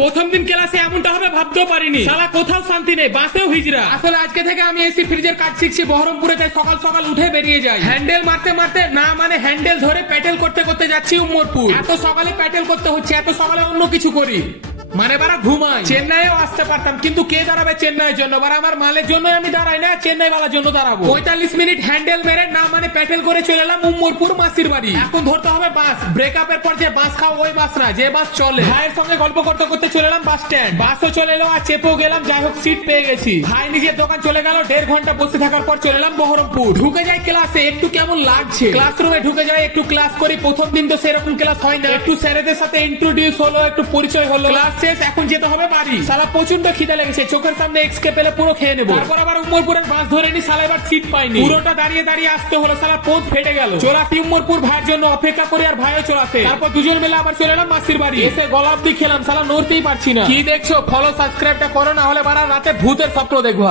প্রথম দিন ক্লাসে এমনটা হবে ভাবতেও পারিনি। শালা কোথাও শান্তি নেই, বাসেও হিজরা। আসলে আজকে থেকে আমি এসি ফ্রিজের কাজ শিখছি বহরমপুরে, তাই সকাল সকাল উঠে বেরিয়ে যাই। হ্যান্ডেল মারতে মারতে না মানে হ্যান্ডেল ধরে প্যাটেল করতে করতে যাচ্ছি উমরপুর। এত সকালে প্যাটেল করতে হচ্ছে, এত সকালে অন্য কিছু করি মানে বারা ঘুমাই। চেন্নাইও আসতে পারতাম, কিন্তু কে দাঁড়াবে চেন্নাইয়ের জন্য? বারা আমার মালের জন্য আমি দাঁড়াই না, চেন্নাই বালার জন্য দাঁড়াবো। 45 মিনিট হ্যান্ডেল মেরে না মানে প্যাটেল করে চলে এলাম উমরপুর মাসির বাড়ি। এখন ধরতে হবে বাস। ব্রেকআপের পর যে বাস খাও ওই বাস না, যে বাস চলে। ভাইয়ের সঙ্গে গল্প করতে করতে চলে এলাম বাস স্ট্যান্ড। বাসও চলে এলো আর চেপেও গেলাম, যাই হোক সিট পেয়ে গেছি। ভাই নিজের দোকান চলে গেল। 1.5 ঘন্টা বসে থাকার পর চলে এলাম বহরমপুর। ঢুকে যাই ক্লাসে, একটু কেমন লাগছে। ক্লাসরুমে ঢুকে যাই, একটু ক্লাস করি। প্রথম দিন তো সেরকম ক্লাস হয় না, একটু স্যারেদের সাথে ইন্ট্রোডিউস হলো, একটু পরিচয় হলো। ক্লাস শেষ, এখন যেতে হবে বাড়ি। শালা প্রচন্ড খিদে লেগেছে, চোখের সামনে এক্সকে পেলে পুরো খেয়ে নেবো। তারপর আবার উমরপুরের বাস ধরে নি, শালা এবার সিট পাইনি। পুরোটা দাঁড়িয়ে দাঁড়িয়ে আসতে হলো, শালা পোদ ফেটে গেল। চলাসি উমরপুর, ভাইয়ের জন্য অপেক্ষা করি আর ভাইও চলাতে। তারপর দুজন মিলে আবার চলে এলাম মাসির বাড়ি। এসে গলাপ দিয়ে খেলাম, শালা নড়তেই পারছি না। কি দেখছো? ফলো সাবস্ক্রাইবটা করো, না হলে বারা রাতে ভূতের স্বপ্ন দেখবো।